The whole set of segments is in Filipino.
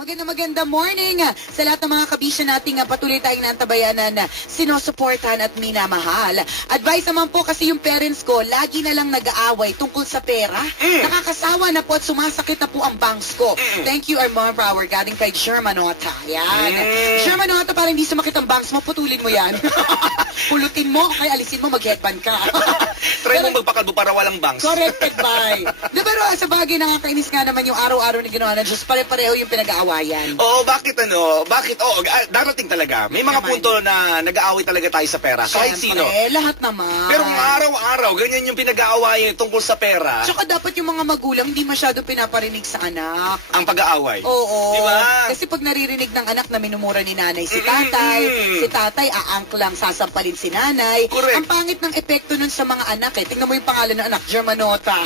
Maganda maganda morning ah, sa lahat ng mga kabisya nating ah, patuloy tayong nantabayanan na sinusuportahan at minamahal. Advice naman po kasi yung parents ko, lagi na lang nag-aaway tungkol sa pera. Mm. Nakakasawa na po at sumasakit na po ang banks ko. Mm. Thank you, Armand Power, galing kay Shermanota. Yan. Mm. Shermanota, para hindi sumakit ang banks mo, putulin mo yan. Pulutin mo, kaya alisin mo, mag-headband ka. Try mo magpakalbo para walang bangs. Corrected by. Di pero ah, sa bagay nakakainis nga naman yung araw-araw na ginawa ng Diyos, pare-pareho yung pinag-aawayan. Oo, bakit ano? Bakit? Oo, ah, darating talaga. May mga Naman. punto na nag-aaway talaga tayo sa pera. Kahit Siyempre, sino. lahat naman. Pero kung araw-araw, ganyan yung pinag-aawayan tungkol sa pera, Tsaka dapat yung mga magulang hindi masyado pinaparinig sa anak. ang pag-aaway. Oo. Di ba? Kasi pag naririnig ng anak na minumura ni nanay si tatay, Mm-mm. si tatay aangklang sasampalin si nanay. Correct. Ang pangit ng epekto nun sa mga anak eh. Tingnan mo yung pangalan ng anak, Germanota.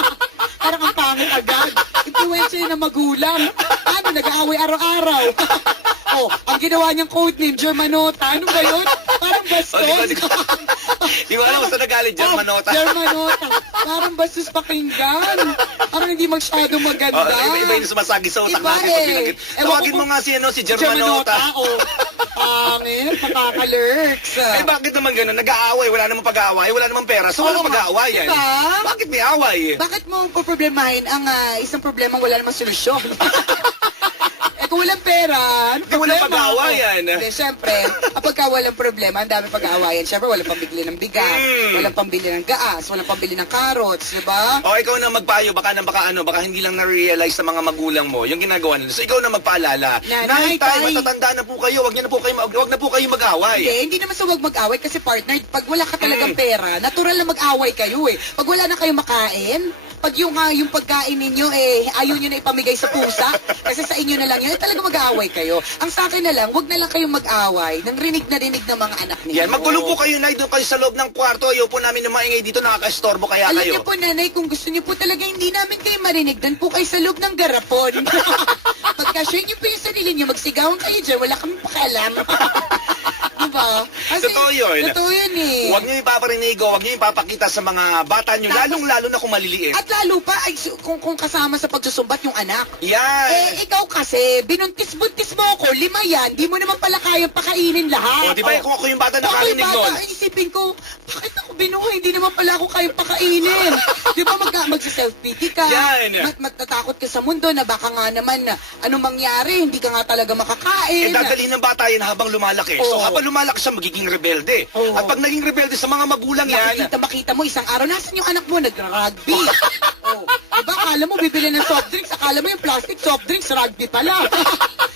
Parang ang pangit agad. Influensya yun ng magulang. Ano, nag-aaway araw-araw. oh, ang ginawa niyang code name, Germanota. Ano ba yun? Parang bastos. Oh, di ba, di ba alam mo sa nagalit dyan, Oh, manota? Germanota. Parang bastos pakinggan. Parang hindi masyado maganda. Oh, iba, iba yung sumasagi sa utak Iba natin. eh. pinag- Tawagin ko mo kung- nga si, ano, si Germanota. oh. Pangit, makaka-lurks. Eh bakit naman ganun? Nag-aaway, wala namang pag-aaway, wala namang pera. So Oo nga. pag-aawayan. Diba? Bakit may away? Bakit mo poproblemahin ang ah, isang problema wala namang solusyon? kung walang pera, ano Di walang problema? pag-aawayan. Hindi, syempre, kapag ka walang problema, ang dami pag-aawayan. Syempre, walang pambili ng bigas, Mm. walang pambili ng gaas, walang pambili ng carrots, di ba? O ikaw na magpayo, baka na baka ano, baka hindi lang na-realize sa mga magulang mo yung ginagawa nila. So ikaw na magpaalala. Nanay, Nay, tay, tay. matatanda na po kayo, wag niyo na po kayo, wag na po kayo mag-away. Hindi, hindi naman sa wag mag-away kasi partner, pag wala ka talagang Mm. pera, natural na mag-away kayo eh. Pag wala na kayong makain, pag yung, ah, yung pagkain ninyo eh, ayaw nyo na ipamigay sa pusa, kasi sa inyo na lang yun, eh, talaga mag-aaway kayo. Ang sa akin na lang, wag na lang kayong mag-away ng rinig na rinig ng mga anak ninyo. Yan, maggulo po kayo, Nay, doon kayo sa loob ng kwarto. Ayaw po namin na maingay dito, nakaka-estorbo kaya Alam kayo. niyo po, nanay, kung gusto niyo po talaga hindi namin kayo marinig, dan po kayo sa loob ng garapon. Pagka-share niyo po yung sarili niyo, magsigawan kayo dyan, wala kami pakialam. diba? Kasi, Totoo yun. Totoo yun eh. Huwag niyo ipaparinig o huwag niyo ipapakita sa mga bata niyo, Tapos- lalong-lalo na kung maliliit. At lalo pa, ay, su- kung, kung kasama sa pagsusumbat yung anak. Yan. Eh, ikaw kasi, binuntis-buntis mo ako, lima yan, di mo naman pala kayang pakainin lahat. o, di ba, kung ako yung bata na Ako yung karinig bata, nun. isipin ko, bakit ako binuhay? Hindi naman pala ako kayang pakainin. di ba, mag, magsa-self-pity ka. Yan. Mat matatakot ka sa mundo na baka nga naman, na, ano mangyari, hindi ka nga talaga Eh, makakain. dadalhin ng bata yan habang lumalaki. So, Oo. habang lumalaki siya, magiging rebelde. Oo. At pag naging rebelde sa mga magulang yan, Nakikita, makita mo, isang araw, nasan yung anak mo? Nagra-rugby. oh, diba, akala mo bibili ng soft drinks, akala mo yung plastic soft drinks, rugby pala.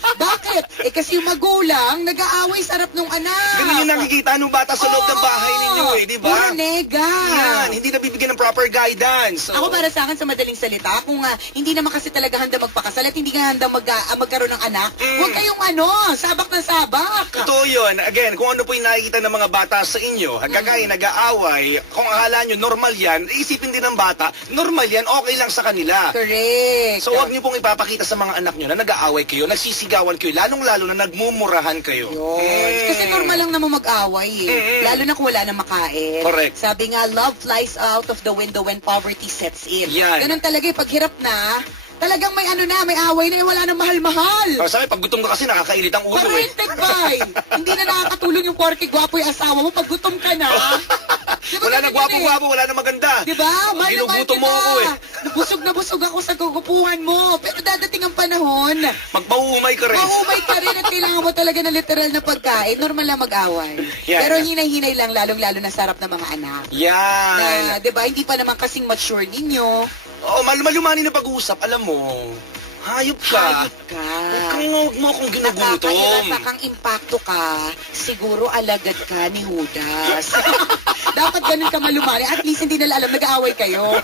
Bakit? Eh kasi yung magulang, nag-aaway sarap nung anak. ganun yung nakikita ng bata sa loob ng bahay ninyo eh, di ba? Puro nega. Yan, hindi nabibigyan ng proper guidance. So, Ako para sa akin sa madaling salita, kung ah, hindi naman kasi talaga handa magpakasal at hindi ka handa mag, ah, magkaroon ng anak, Mm. huwag kayong ano, sabak na sabak. Totoo yun. Again, kung ano po yung nakikita ng mga bata sa inyo, kagaya nag-aaway, kung akala nyo normal yan, isipin din ng bata, normal yan, okay lang sa kanila. Correct. So huwag niyo pong ipapakita sa mga anak niyo na nag-aaway kayo, nagsisigawan kayo, lalong-lalo na nagmumurahan kayo. Yun. Mm. Kasi normal lang naman mag-away eh. Mm-mm. Lalo na kung wala na makain. Correct. Sabi nga, love flies out of the window when poverty sets in. Yan. Ganun talaga eh, pag hirap na, talagang may ano na, may away na, eh, wala nang mahal-mahal. Oh, sabi, pag gutom ka kasi nakakailit ang ulo eh. Parented by. Hindi na nakakatulong yung porke gwapo yung asawa mo pag gutom ka na. Di ba Wala na yun eh? gwapo-gwapo, wala na maganda. Di ba? Mahal na mahal mo ako eh. Busog na busog ako sa gugupuhan mo. Pero dadating ang panahon, Magpauumay ka rin. Mahumay ka rin at kailangan mo talaga ng literal na pagkain. Normal lang mag-away. Yan. Pero hinay-hinay lang, lalong-lalo na sarap ng mga anak. Yan. Na, di ba, hindi pa naman kasing mature ninyo. Oo, mal malumani na pag-uusap, alam mo. Hayop ka. Hayop ka. Huwag kang huwag mo akong ginugutom. Nakakairata kang impacto ka, siguro alagad ka ni Judas. Dapat ganun ka malumari. At least hindi nila alam, nag-aaway kayo.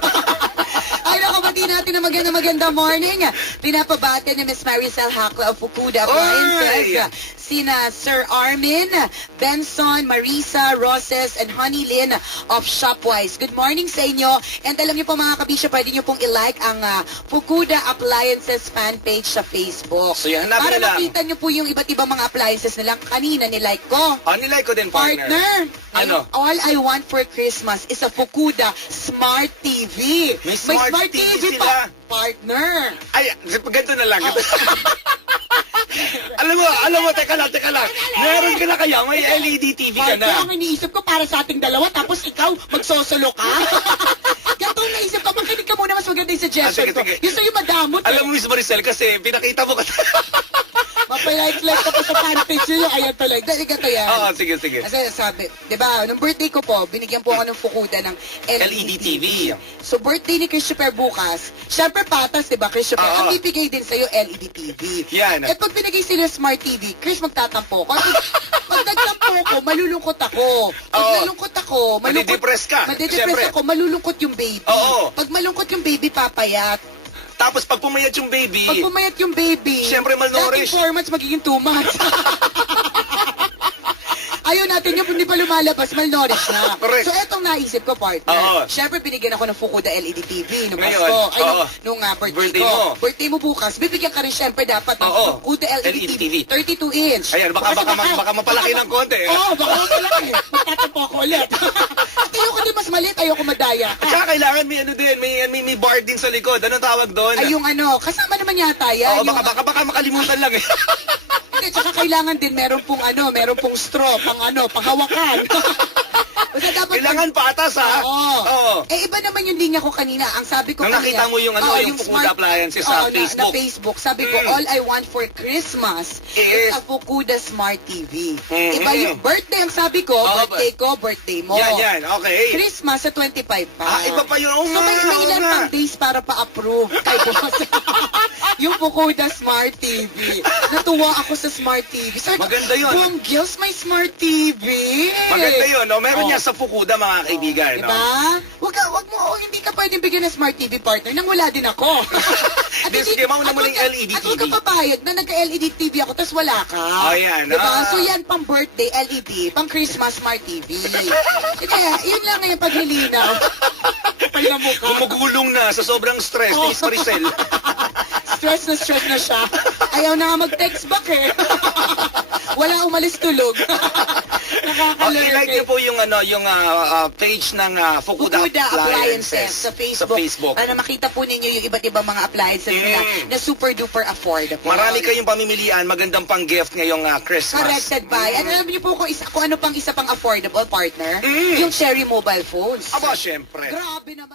Ay, nakabati natin na maganda maganda morning. Pinapabate ni Miss Maricel Hakla of Fukuda Appliances. Sina Sir Armin, Benson, Marisa, Roses, and Honey Lynn of Shopwise. Good morning sa inyo. And alam niyo po mga kabisya, pwede niyo pong i-like ang ah, Fukuda Appliances fan page sa Facebook. So, yan, hanapin Para na lang. makita niyo po yung iba't ibang mga appliances na lang. Kanina nilike ko. Ah, nilike ko din, partner. Partner, Ano? all I want for Christmas is a Fukuda Smart TV. May Smart TV pa. sila. Partner. Ay, ganito na lang. alam mo, alam mo, teka lang, teka lang. Meron ka na kaya, may LED TV ka na. Parang iniisip ko para sa ating dalawa, tapos ikaw, magsosolo ka. ka muna, mas maganda yung suggestion Ah, sige, ko. sige. Yung sa'yo madamot Alam eh. mo, Miss Maricel, kasi pinakita mo kasi. Mapalike-like ka pa sa fanpage nyo, ayan tuloy. Dali ka to yan. Oo, sige, sige. Kasi sabi, di ba, nung birthday ko po, binigyan po ako ng Fukuda ng LED, LED TV. So, birthday ni Christopher bukas, syempre patas, di ba, Christopher? Oo. Ang bibigay din sa'yo, LED TV. Yan. Eh, pag binigay sila Smart TV, Chris, magtatampo ko. Pag, pag nagtampo ko, malulungkot ako. Pag Oo. malungkot ako, malungkot, Madidepress ka. Madidepress Siyempre. ako, malulungkot yung baby. Oo. Pag malungkot yung baby, papayat. Tapos pag pumayat yung baby, Pag pumayat yung baby, Siyempre, malnourished. dating 4 months, magiging 2 months. Natin yung hindi pa lumalabas, malnourished na. Correct. So, etong naisip ko, partner. Oo. Siyempre, binigyan ako ng Fukuda LED TV nung Ngayon, Pasko. Ay, nung, oo. nung ah, birthday, Birthday ko. mo. Birthday mo bukas, bibigyan ka rin siyempre dapat ng Oo. Fukuda LED, LED TV. TV. 32 inch. Ayan, baka- Kasi baka- baka mapalaki ng konti. Oo, oh, baka mapalaki. Magtatapo ako ulit. At ayoko din mas maliit, ayoko madaya. At saka kailangan may ano din, may, may, may bar din sa likod. Anong tawag doon? Ay, yung ano, kasama naman yata yan. Oo, yung, baka, baka, baka makalimutan lang eh. Hindi, tsaka kailangan din meron pong ano, meron pong straw, pang ano, panghawakan. Basta dapat kailangan patas ha. Oo. Oo. Eh, iba naman yung linya ko kanina. Ang sabi ko Nung kanina... nakita mo yung ano, Oo, yung Fukuda appliances sa Oo, na- Facebook. Na, Facebook. Sabi ko, Mm. all I want for Christmas is Is- a Fukuda Smart TV. Mhm. Iba yung birthday. Ang sabi ko, Oo, birthday ko, birthday mo. Yan, yan. Okay. Christmas sa 25 pa. Ah, iba pa yun. Oo So nga, may, may oo ilan nga. pang days para pa-approve kay boss. Yung Fukuda Smart TV. Natuwa ako sa Smart TV. Sabi Maganda yun. Buong Gills may Smart TV. Maganda yun, no? Meron Oh. niya sa Fukuda, mga kaibigan, no? Diba? Wag ka, wag mo, oh, hindi ka pwedeng bigyan ng Smart TV partner nang wala din ako. Di, hindi- sige, mauna at mo wag ng ka- LED At huwag ka TV. papayag na nagka-LED TV ako, tapos wala ka. Oh, yan, Diba? ah. So yan, pang birthday LED, pang Christmas Smart TV. Kaya, yun lang ngayon paglilinaw. Kapal na mukha. Gumugulong na sa sobrang stress ni Miss Maricel. stress na stress na siya. Ayaw na nga mag-text back eh. Wala umalis tulog. Nakakalala i-like niyo po yung ano yung ah, ah, page ng ah, Fukuda, Fukuda Appliances sa sa Facebook. Facebook. Para makita po ninyo yung iba't ibang mga appliances nila Mm. na super duper affordable. Marami kayong pamimilian, magandang pang gift ngayong ah, Christmas. Corrected by. At alam niyo po kung, isa, kung ano pang isa pang affordable partner? Mm. Yung Cherry Mobile Phones. Aba, syempre. Grabe naman.